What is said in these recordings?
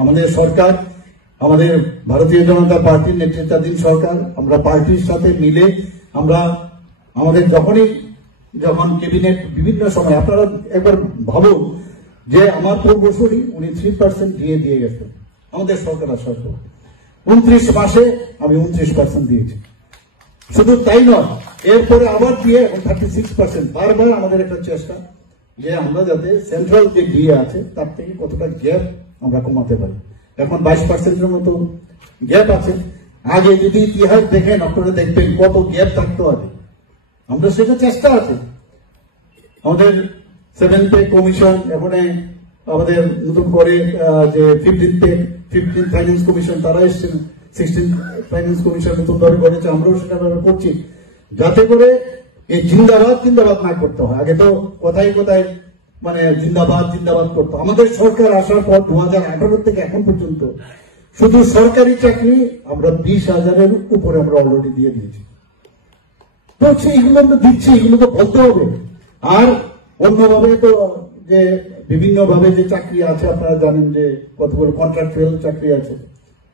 আমাদের সরকার, আমাদের ভারতীয় জনতা পার্টির নেতৃত্বাধীন সরকার, আমরা পার্টির সাথে মিলে আমরা আমাদের যখন ক্যাবিনেট বিভিন্ন সময়, আপনারা একবার ভাবুন যে আমার পূর্বসূরি উনি 3% দিয়ে গেছেন আমাদের সরকার আসার পর। 29 মাসে আমি 29% দিয়েছি। শুধু তাই নয়, এরপরে আবার দিয়ে এখন 36%। বারবার আমাদের একটা চেষ্টা যে আমরা যাতে সেন্ট্রাল যে দিয়ে আছে তার থেকে কতটা গ্যাপ আমরা কমাতে পারি। এখন 22%-এর মতো গ্যাপ আছে। আগে যদি ইতিহাস দেখেন আপনারা দেখবেন কত গ্যাপ থাকতো আগে। আমরা সেটা চেষ্টা আছে। আমাদের 7th পে কমিশন, এখন আমাদের নতুন করে যে 15th ফাইন্যান্স কমিশন তারা এসছেন, 16th ফাইন্যান্স কমিশন নতুন ভাবে করেছে, আমরাও সেটা ভাবে করছি যাতে করে এই জিন্দাবাদ না করতে হয়। আগে তো কোথায় মানে জিন্দাবাদ করতো। আমাদের সরকার আসার পর 2018 থেকে এখন পর্যন্ত শুধু সরকারি চাকরি আমরা 20,000-এর উপরে আমরা অলরেডি দিয়ে দিয়েছি। তো এইগুলো আমরা দিচ্ছি, এগুলো তো বলতে হবে। আর অন্যভাবে তো যে বিভিন্ন ভাবে যে চাকরি আছে আপনারা জানেন যে কতগুলো কন্ট্রাকচুয়াল চাকরি আছে,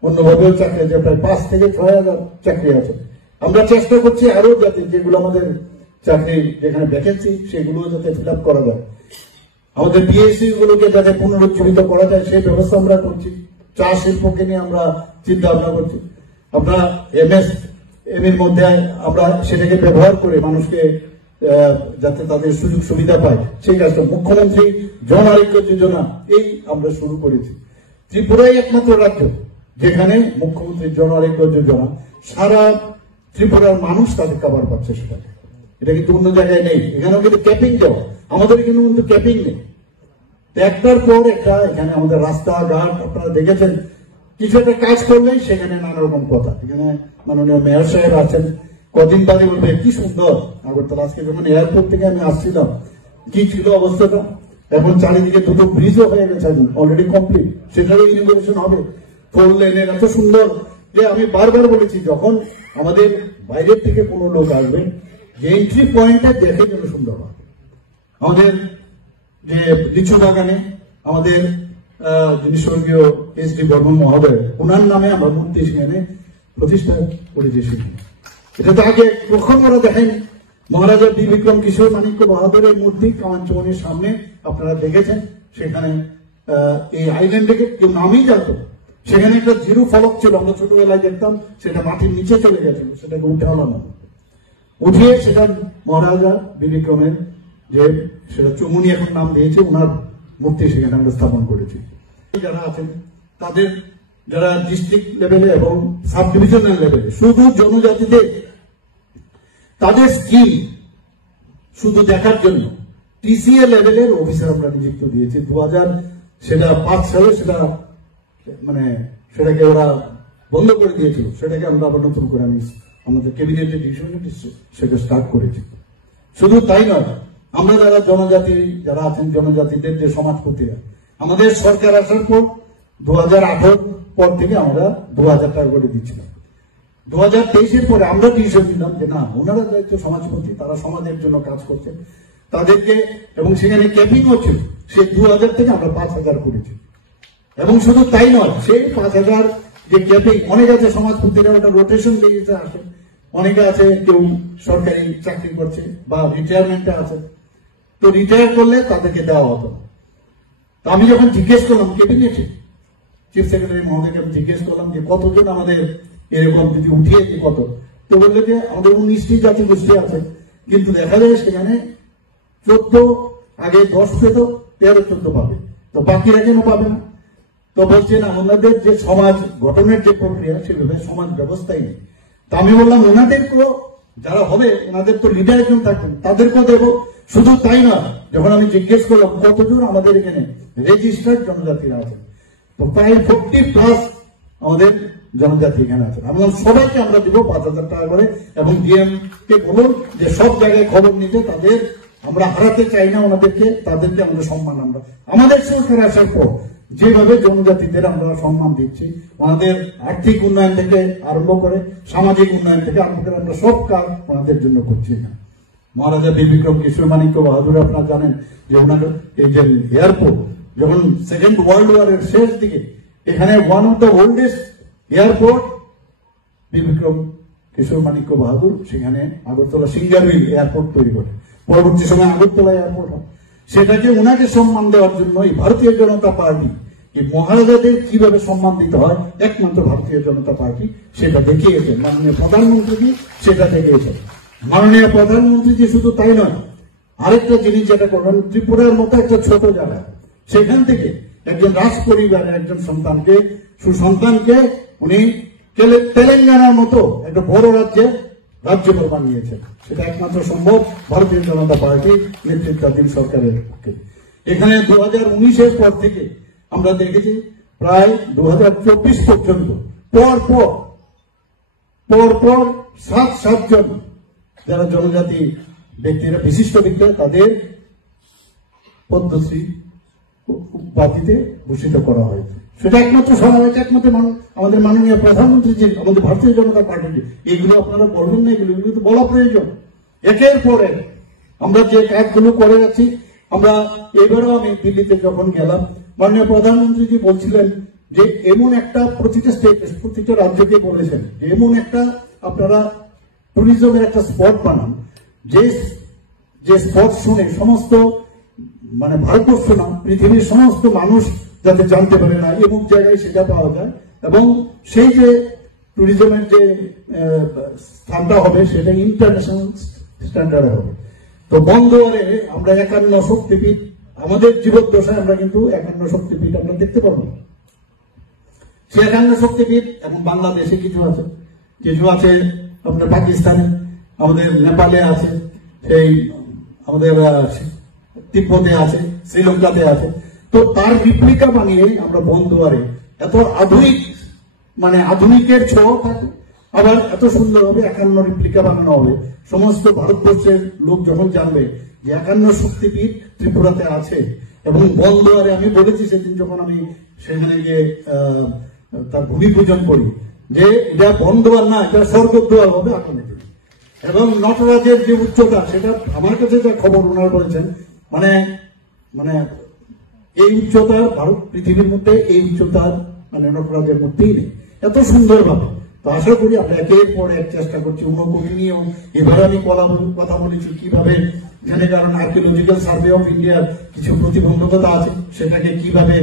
অন্যভাবেও চাকরি আছে, প্রায় 5 থেকে 6,000 চাকরি আছে। আমরা চেষ্টা করছি আরো যাতে যেগুলো আমাদের চাকরি যেখানে ভ্যাকেন্সি সেগুলো যাতে ফিল আপ করা যায়, আমাদের পিএসসি গুলোকে যাতে পুনরুজ্জীবিত করা যায় সেই ব্যবস্থা আমরা করছি। চা শিল্পকে নিয়ে আমরা চিন্তা ভাবনা করছি। আমরা এমএসএমইর মধ্যে আমরা সেটাকে ব্যবহার করে মানুষকে যাতে তাদের সুযোগ সুবিধা পায় সেই কাজটা মুখ্যমন্ত্রী জন আরোগ্য যোজনা এই আমরা শুরু করেছি। ত্রিপুরাই একমাত্র রাজ্য যেখানে মুখ্যমন্ত্রী জন আরোগ্য যোজনা সারা ত্রিপুরার মানুষ তাদের খাবার পাচ্ছে। সেটাকে এটা কিন্তু অন্য জায়গায় নেই। এখানেও কিন্তু ক্যাপিং দেওয়া, আমাদের কিন্তু ক্যাপিং নেই। একটার পর একটা এখানে আমাদের রাস্তাঘাট আপনারা দেখেছেন, কিছু একটা কাজ করলেই সেখানে নানা রকম কথা। এখানে মাননীয় মেয়র সাহেব আছেন, কদিন বাদে বলবে কি সুন্দর আগরতলা। আজকে যখন এয়ারপোর্ট থেকে আমি আসছিলাম কি ছিল অবস্থাটা, এখন চারিদিকে দুটো ব্রিজও হয়ে গেছে, অলরেডি কমপ্লিট, সেটারও ইনোভেশন হবে। 4 লেনের এত সুন্দর যে আমি বারবার বলেছি যখন আমাদের বাইরের থেকে কোনো লোক আসবে যে এন্ট্রি পয়েন্টটা দেখে যেন সুন্দর হয়। আমাদের যে লিচু বাগানে আমাদের যিনি স্বর্গীয় এস.ডি. বর্মন মহোদয়, ওনার নামে আমরা মূর্তি সেখানে প্রতিষ্ঠা করেছি। এটা তো আগে কখন ওরা দেখেন। মহারাজা বি বিক্রম কিশোর মাণিক্য বাহাদুরের মূর্তি কামানচৌনির সামনে আপনারা দেখেছেন। সেখানে এই আইল্যান্ডে কেউ নামই জানত। সেখানে একটা জিরো ফলক ছিল, আমরা ছোটবেলায় দেখতাম, সেটা মাটির নিচে চলে গেছিল, সেটাকে উঠে হলো না, উঠিয়ে সেটা মহারাজা বি বিক্রমের যে সেটা চুমুনি এখন নাম দিয়েছে, ওনার মূর্তি সেখানে আমরা স্থাপন করেছি। যারা আছেন তাদের যারা ডিস্ট্রিক্ট লেভেলে এবং সাব ডিভিশনাল লেভেলে শুধু জনজাতিদের তাদের স্কিল শুধু দেখার জন্য টিসিএ লেভেলের অফিসার আমরা নিযুক্ত দিয়েছি। 2005 সালে সেটা মানে সেটাকে ওরা বন্ধ করে দিয়েছিল, সেটাকে আমরা আবার নতুন করে আমি আমাদের ক্যাবিনেটের ডিসিশনে সেটা স্টার্ট করেছি। শুধু তাই নয়, আমরা যারা জনজাতি যারা আছেন, জনজাতিদের যে সমাজপতিরা, আমাদের সরকার আসার পর 2018 পর থেকে আমরা 2,000 টাকা করে দিচ্ছিলাম। 2023-এর পরে আমরা ডিসিশন নিলাম যে না, ওনারা দায়িত্ব সমাজপতি, তারা সমাজের জন্য কাজ করছে তাদেরকে, এবং সেখানে ক্যাপিং হচ্ছে, সে 2,000 থেকে আমরা 5,000 করেছি। এবং শুধু তাই নয়, সেই 5,000 যে ক্যাপিং, অনেক আছে সমাজপতিরা ওটা রোটেশন বেরিয়েছে আসে, অনেকে আছে কেউ সরকারি চাকরি করছে বা রিটায়ারমেন্টে আছে, তো রিটায়ার করলে তাদেরকে দেওয়া হতো। তো আমি যখন জিজ্ঞেস করলাম ক্যাবিনেটে চিফ সেক্রেটারি মহোদয়কে আমি জিজ্ঞেস করলাম যে কতজন আমাদের এরকম যদি উঠিয়েছে কত, তো বললে যে আমাদের 19টি জাতিগোষ্ঠী আছে, কিন্তু দেখা যায় সেখানে 14, আগে 10 পেত, 13-14 পাবে, তো বাকিরা কেন পাবে না? তো বলছে না, ওনাদের যে সমাজ গঠনের যে প্রক্রিয়া সেভাবে সমাজ ব্যবস্থাই নেই। তা আমি বললাম ওনাদেরকেও যারা হবে, ওনাদের তো লিডার একজন থাকবেন, তাদেরকেও দেবো। শুধু তাই না, যখন আমি জিজ্ঞেস করলাম কতজন আমাদের এখানে রেজিস্টার্ড জনজাতিরা আছে, তো প্রায় 40+ আমাদের জনজাতি এখানে আছে। আমি সবাইকে আমরা দিব 5,000 টাকা করে, এবং ডিএম কে বলুন যে সব জায়গায় খবর নিতে, তাদের আমরা হারাতে চাই না ওনাদেরকে, তাদেরকে আমরা সম্মান, আমরা আমাদের সরকার আসার পর যেভাবে জনজাতিদের আমরা সম্মান দিচ্ছি, ওনাদের আর্থিক উন্নয়ন থেকে আরম্ভ করে সামাজিক উন্নয়ন থেকে আরম্ভ করে আমরা সব কাজ ওনাদের জন্য করছি না। মহারাজা বি বিক্রম কিশোর মাণিক্য বাহাদুর আপনারা জানেন যে ওনার এই যে এয়ারপোর্ট যখন সেকেন্ড ওয়ার্ল্ড ওয়ারের শেষ দিকে এখানে one of the oldest airport Bikram Kishore Manikya Bahadur সেখানে আগরতলা সিঙ্গারবিল এয়ারপোর্ট তৈরি করে, পরবর্তী সময় আগরতলা এয়ারপোর্ট হয়। সেটাকে ওনাকে সম্মান দেওয়ার জন্য এই ভারতীয় জনতা পার্টি, এই মহারাজাদের কিভাবে সম্মান দিতে হয় একমাত্র ভারতীয় জনতা পার্টি সেটা দেখিয়েছেন। মাননীয় প্রধানমন্ত্রী সেটা দেখিয়েছেন। মাননীয় প্রধানমন্ত্রী শুধু তাই নয়, আরেকটা জিনিস যেটা করবেন, ত্রিপুরার মতো একটা ছোট জায়গা, সেখান থেকে একজন রাজ পরিবারের একজন সুসন্তানকে উনি তেলেঙ্গানার মতো একটা বড় রাজ্যপাল বানিয়েছেন। সেটা একমাত্র সম্ভব ভারতীয় জনতা পার্টির নেতৃত্বাধীন সরকারের পক্ষে। এখানে 2019-এর পর থেকে আমরা দেখেছি প্রায় 2024 পর্যন্ত পর 7 জন যারা জনজাতি ব্যক্তিরা, বিশিষ্ট ব্যক্তিরা, তাদের পদ্মশ্রী উপাধিতে ভূষিত করা হয়েছে। সেটা একমাত্র সভা হয়েছে একমাত্র আমাদের মাননীয় প্রধানমন্ত্রী, আমাদের ভারতীয় জনতা পার্টি। এইগুলো আপনারা বলবেন না, এগুলো তো বলা প্রয়োজন। একের পর এক আমরা যে কাজগুলো করে যাচ্ছি। আমরা এবারও আমি দিল্লিতে যখন গেলাম, মাননীয় প্রধানমন্ত্রীজি বলছিলেন যে এমন একটা প্রতিটা স্টেট, প্রতিটা রাজ্যকে বলেছেন যে এমন একটা আপনারা ট্যুরিজমের একটা স্পট বানান, যে স্পট শুনে সমস্ত ভারতবর্ষ না, পৃথিবীর সমস্ত মানুষ যাতে জানতে পারে না এমন জায়গায় সেটা পাওয়া যায়, এবং সেই যে ট্যুরিজমের যে স্থানটা হবে সেটা ইন্টারন্যাশনাল স্ট্যান্ডার্ডে হবে। তো বন্দরে আমরা 51 শক্তিপীঠ, আমাদের জীবদ্দশায় আমরা কিন্তু 51 শক্তিপীঠ আমরা দেখতে পাবো। সে 51 শক্তিপীঠ এবং বাংলাদেশে কিছু আছে আপনার পাকিস্তানে, আমাদের নেপালে আছে, সেই আমাদের তিব্বতে আছে, শ্রীলঙ্কাতে আছে। তো তার রিপ্লিকা বানিয়ে আমরা বন্দরে এত আধুনিক আধুনিকের ছোঁয়া থাকে, আবার এত সুন্দর হবে 51 রিপ্লিকা বানানো হবে। সমস্ত ভারতবর্ষের লোক যখন জানবে যে 51 শক্তিপীঠ ত্রিপুরাতে আছে, এবং বন্দরে আমি বলেছি সেদিন যখন আমি সেখানে গিয়ে তার ভূমি পূজন করি যে এটা বন্দর না, এটা স্বর্গদ্বার হবে আগামী দিনে। এবং নটরাজের যে উচ্চতা, সেটা আমার কাছে যা খবর ওনারা বলেছেন, এই উচ্চতা ভারত পৃথিবীর মধ্যে এই উচ্চতার নটরাজের মধ্যেই নেই, এত সুন্দরভাবে। তো আশা করি আমরা একের পর এক চেষ্টা করছি। ঊনকোটি নিয়েও এবারে আমি কথা বলেছি কিভাবে, যেখানে কারণ আর্কিওলজিক্যাল সার্ভে অফ ইন্ডিয়ার কিছু প্রতিবন্ধকতা আছে, সেটাকে কিভাবে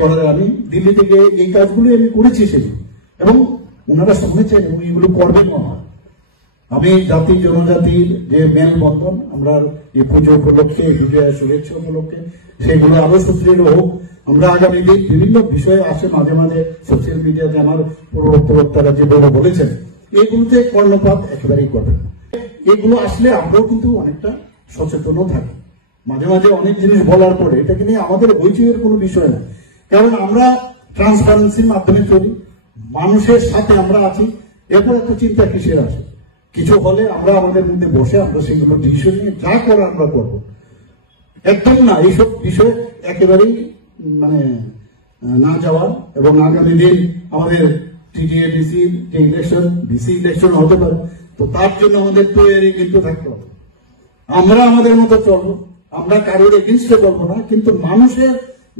করা যায়। আমি দিল্লি থেকে এই কাজগুলি আমি করেছি সেগুলো, এবং ওনারা শুনেছেন এবং এগুলো করবেন। আমি জাতি জনজাতির যে মেলবন্ধন, আমরা এই পুজো উপলক্ষে, বিজয়া শুভেচ্ছা উপলক্ষে, সেগুলো আরো সুদৃঢ় হোক। আমরা আগামী দিন বিভিন্ন বিষয় আসে মাঝে মাঝে সোশ্যাল মিডিয়াতে, আমার পূর্ববর্তীরা যেভাবে বলেছেন, এগুলোতে কর্ণপাত একেবারেই করবেন। এগুলো আসলে আমরাও কিন্তু অনেকটা সচেতনও থাকি। মাঝে মাঝে অনেক জিনিস বলার পরে এটাকে নিয়ে আমাদের হইচইয়ের কোনো বিষয় না, কারণ আমরা ট্রান্সপারেন্সির মাধ্যমে চলি, মানুষের সাথে আমরা আছি। এরপর একটা চিন্তা কিসের আসে, কিছু হলে আমরা আমাদের মধ্যে বসে আমরা সেগুলো ডিসিশন নিয়ে যা করার আমরা করবো। একদম না, এইসব বিষয় একেবারেই না যাওয়া। এবং আগামী দিন আমাদের টিটিএডিসি যে ইলেকশন, ডিসি ইলেকশন হতে পারে, তো তার জন্য আমাদের তৈরি কিন্তু থাকতে হবে। আমরা আমাদের মতো চলবো, আমরা কারোর এগেনস্টে বলবো না, কিন্তু মানুষের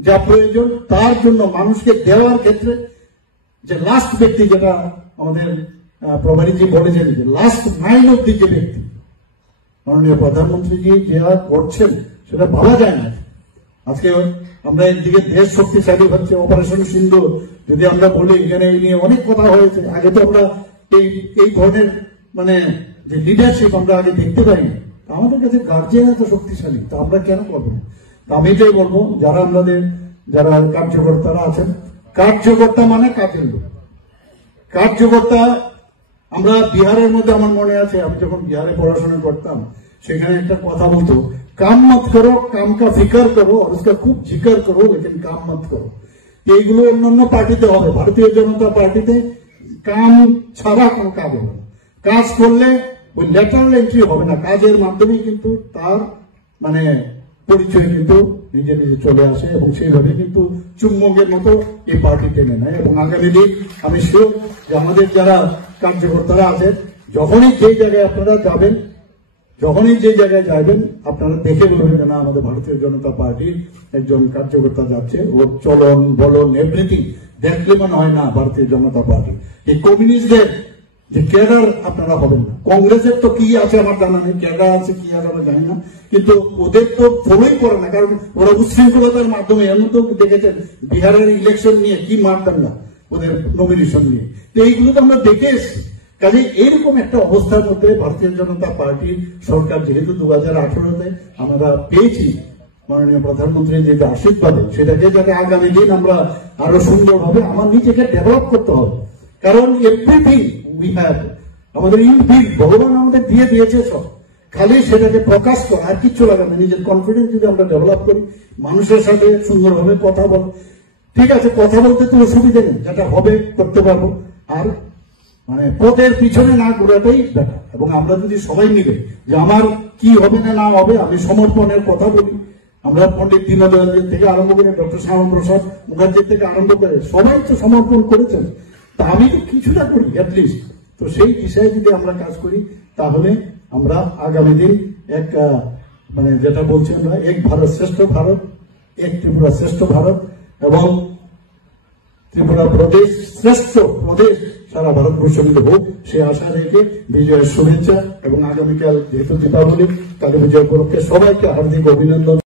যা প্রয়োজন তার জন্য মানুষকে দেওয়ার ক্ষেত্রে যে লাস্ট ব্যক্তি, যেটা আমাদের প্রভারীজি বলেছেন যে লাস্ট মাইল অব্দি যে ব্যক্তি, মাননীয় প্রধানমন্ত্রীজি যা করছেন সেটা ভাবা যায় না। আজকে আমরা একদিকে দেশ শক্তিশালী হচ্ছে, অপারেশন সিন্দুর যদি আমরা বলি, এখানে এই নিয়ে অনেক কথা হয়েছে। আগে তো আমরা এই ধরনের যে লিডারশিপ আমরা আগে দেখতে পাই। আমাদের কাছে গার্জিয়ান এত শক্তিশালী, তো আমরা কেন করবো না? আমি এটাই বলবো, যারা কার্যকর্তারা আছেন, কার্যকর্তা মানে কাজের লোক। কার্যকর্তা আমরা বিহারের মধ্যে, আমার মনে আছে আমি যখন বিহারে পড়াশোনা করতাম, সেখানে একটা কথা বলতো, কাম মত করো, কাম কা ফিকার করো, আর उसका খুব জিকার করো, লেকিন কাম মত করো। এইগুলো অন্যান্য পার্টিতে হবে, ভারতীয় জনতা পার্টিতে কাম ছাড়া কোনো কাজ হবে না। কাজ করলে ওই লেটারাল এন্ট্রি হবে না, কাজের মাধ্যমেই কিন্তু তার পরিচয় কিন্তু নিজে নিজে চলে আসে, এবং সেইভাবে কিন্তু চুম্বকের মতো এই পার্টি টেনে নেয়। এবং আগামী দিন আমি শিওর যে আমাদের যারা কার্যকর্তারা আছেন, যখনই যে জায়গায় আপনারা যাবেন, যখনই যে জায়গায় যাবেন, আপনারা দেখে বলবেন না আমাদের ভারতীয় জনতা পার্টির একজন কার্যকর্তা যাচ্ছে, ওর চলন বলন এভরিথিং দেখলে মনে হয় না ভারতীয় জনতা পার্টি এই কমিউনিস্টদের যে ক্যাডার আপনারা হবেন না। কংগ্রেসের তো কি আছে আমার জানা নেই, ক্যাডার আছে কি আছে আমরা জানি না, কিন্তু ওদের তো ফলোই করে না, কারণ ওরা উচ্ছৃঙ্খলতার মাধ্যমে এমন তো দেখেছেন বিহারের ইলেকশন নিয়ে কি মারদাঙ্গা ওদের নমিনেশন নিয়ে, তো এইগুলো তো আমরা দেখে এসছি। কাজে এইরকম একটা অবস্থার মধ্যে ভারতীয় জনতা পার্টির সরকার যেহেতু 2018-তে আমরা পেয়েছি মাননীয় প্রধানমন্ত্রীর যে আশীর্বাদে, সেটাকে যাতে আগামী দিন আমরা আরো সুন্দরভাবে আমার নিজেকে ডেভেলপ করতে হবে। কারণ এভরিথিং উই হ্যাভ, আমাদের ইনবিল্ট ভগবান আমাদের দিয়ে দিয়েছে সব, খালি সেটাকে প্রকাশ করা আর কিচ্ছু লাগে না। নিজের কনফিডেন্স যদি আমরা ডেভেলপ করি, মানুষের সাথে সুন্দরভাবে কথা বল, ঠিক আছে কথা বলতে তো অসুবিধা নেই, যেটা হবে করতে পারবো, আর মানে পথের পিছনে না ঘোরাটাই ব্যাপার। এবং আমরা যদি সবাই মিলে যে আমার কি হবে না না হবে, আমি সমর্পণের কথা বলি, আমরা পণ্ডিত দীনদয়াল থেকে আরম্ভ করে ডক্টর শ্যামাপ্রসাদ মুখার্জির থেকে আরম্ভ করে সবাই তো সমর্পণ করেছেন, তা আমি তো কিছুটা করি অ্যাটলিস্ট। তো সেই বিষয়ে যদি আমরা কাজ করি তাহলে আমরা আগামী দিন এক মানে যেটা বলছি আমরা এক ভারত শ্রেষ্ঠ ভারত, এক ত্রিপুরা শ্রেষ্ঠ ভারত, এবং ত্রিপুরা প্রদেশ শ্রেষ্ঠ প্রদেশ সারা ভারতবর্ষ মিলে হোক, সে আশা রেখে বিজয়ের শুভেচ্ছা এবং আগামীকাল যেহেতু দীপাবলি, কালী বিজয় উপলক্ষে সবাইকে হার্দিক অভিনন্দন।